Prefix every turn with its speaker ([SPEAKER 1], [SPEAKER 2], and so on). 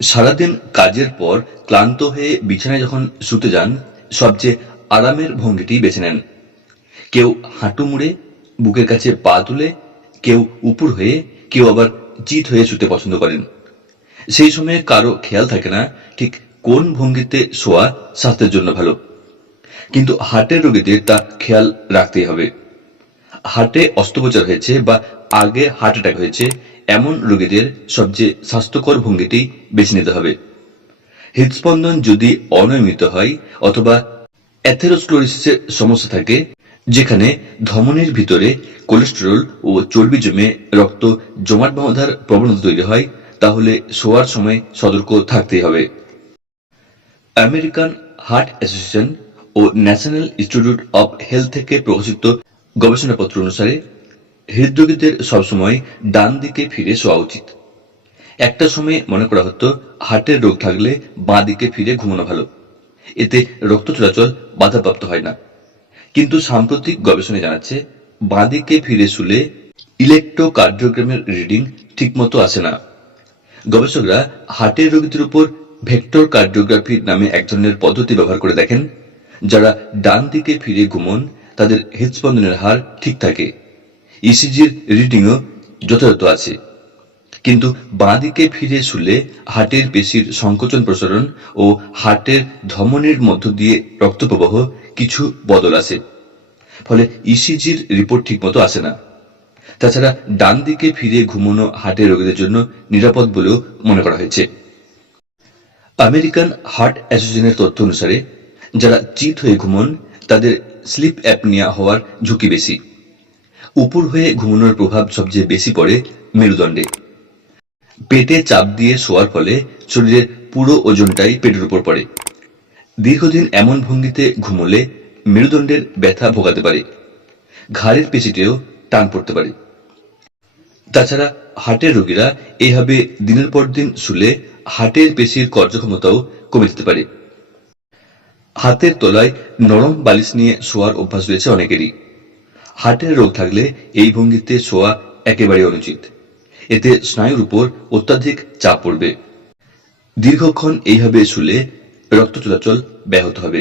[SPEAKER 1] সারাদিন কাজের পর ক্লান্ত হয়ে বিছানায় যখন শুতে যান, সবচেয়ে আরামের ভঙ্গিটি বেছে নেন। কেউ হাঁটু মুড়ে বুকের কাছে পা তুলে, কেউ উপর হয়ে, কেউ আবার চিত হয়ে শুতে পছন্দ করেন। সেই সময়ে কারও খেয়াল থাকে না ঠিক কোন ভঙ্গিতে শোয়া স্বাস্থ্যের জন্য ভালো। কিন্তু হার্টের রোগীদের তা খেয়াল রাখতেই হবে। হার্টে অস্ত্রোপচার হয়েছে বা আগে হার্ট অ্যাটাক হয়েছে এমন রোগীদের সবচেয়ে স্বাস্থ্যকর ভঙ্গিটি বেছে নিতে হবে। হৃদস্পন্দন যদি অনিয়মিত হয় অথবা অ্যাথেরোস্ক্লোরিসিসের সমস্যা থাকে, যেখানে ধমনির ভিতরে কোলেস্টেরল ও চর্বি জমে রক্ত জমাট বাঁধার প্রবণতা তৈরি হয়, তাহলে শোয়ার সময় সতর্ক থাকতেই হবে। আমেরিকান হার্ট অ্যাসোসিয়েশন ও ন্যাশনাল ইনস্টিটিউট অব হেলথ থেকে প্রকাশিত গবেষণাপত্র অনুসারে হৃদরোগীদের সবসময় ডান দিকে ফিরে শোয়া উচিত। একটা সময় মনে করা হতো, হার্টের রোগ থাকলে বাঁ দিকে ফিরে ঘুমানো ভালো। এতে রক্ত চলাচল বাধাপ্রাপ্ত হয় না। কিন্তু সাম্প্রতিক গবেষণায় জানাচ্ছে, বাঁ দিকে ফিরে শুলে ইলেকট্রোকার্ডিওগ্রামের রিডিং ঠিকমতো আসে না। গবেষকরা হার্টের রোগীদের উপর ভেক্টর কার্ডিওগ্রাফি নামে এক ধরনের পদ্ধতি ব্যবহার করে দেখেন, যারা ডান দিকে ফিরে ঘুমন, তাদের হৃদস্পন্দনের হার ঠিক থাকে। ইসিজির রিডিংও যথাযথ আছে। কিন্তু বাঁ দিকে ফিরে শুলে হার্টের পেশির সংকোচন প্রসারণ ও হার্টের ধমনের মধ্য দিয়ে রক্ত প্রবাহ কিছু বদল আসে ফলে ইসিজির রিপোর্ট ঠিকমতো আসে না। তাছাড়া ডান দিকে ফিরে ঘুমানো হার্টের রোগীদের জন্য নিরাপদ বলেও মনে করা হয়েছে। আমেরিকান হার্ট অ্যাসোসিয়েশনের তথ্য অনুসারে, যারা চিত হয়ে ঘুমন, তাদের স্লিপ অ্যাপনিয়া হওয়ার ঝুঁকি বেশি। উপর হয়ে ঘুমানোর প্রভাব সবচেয়ে বেশি পড়ে মেরুদণ্ডে। পেটে চাপ দিয়ে শোয়ার ফলে শরীরের পুরো ওজনটাই পেটের উপর পড়ে। দীর্ঘদিন এমন ভঙ্গিতে ঘুমোলে মেরুদণ্ডের ব্যথা ভোগাতে পারে। ঘাড়ের পেশিতেও টান পড়তে পারে। তাছাড়া হার্টের রোগীরা এইভাবে দিনের পর দিন শুলে হার্টের পেশির কার্যক্ষমতাও কমে যেতে পারে। হাতের তলায় নরম বালিশ নিয়ে শোয়ার অভ্যাস রয়েছে অনেকেরই। হার্টের রোগ থাকলে এই ভঙ্গিতে শোয়া একেবারে অনুচিত। এতে স্নায়ুর উপর অত্যাধিক চাপ পড়বে। দীর্ঘক্ষণ এইভাবে শুলে রক্ত চলাচল ব্যাহত হবে।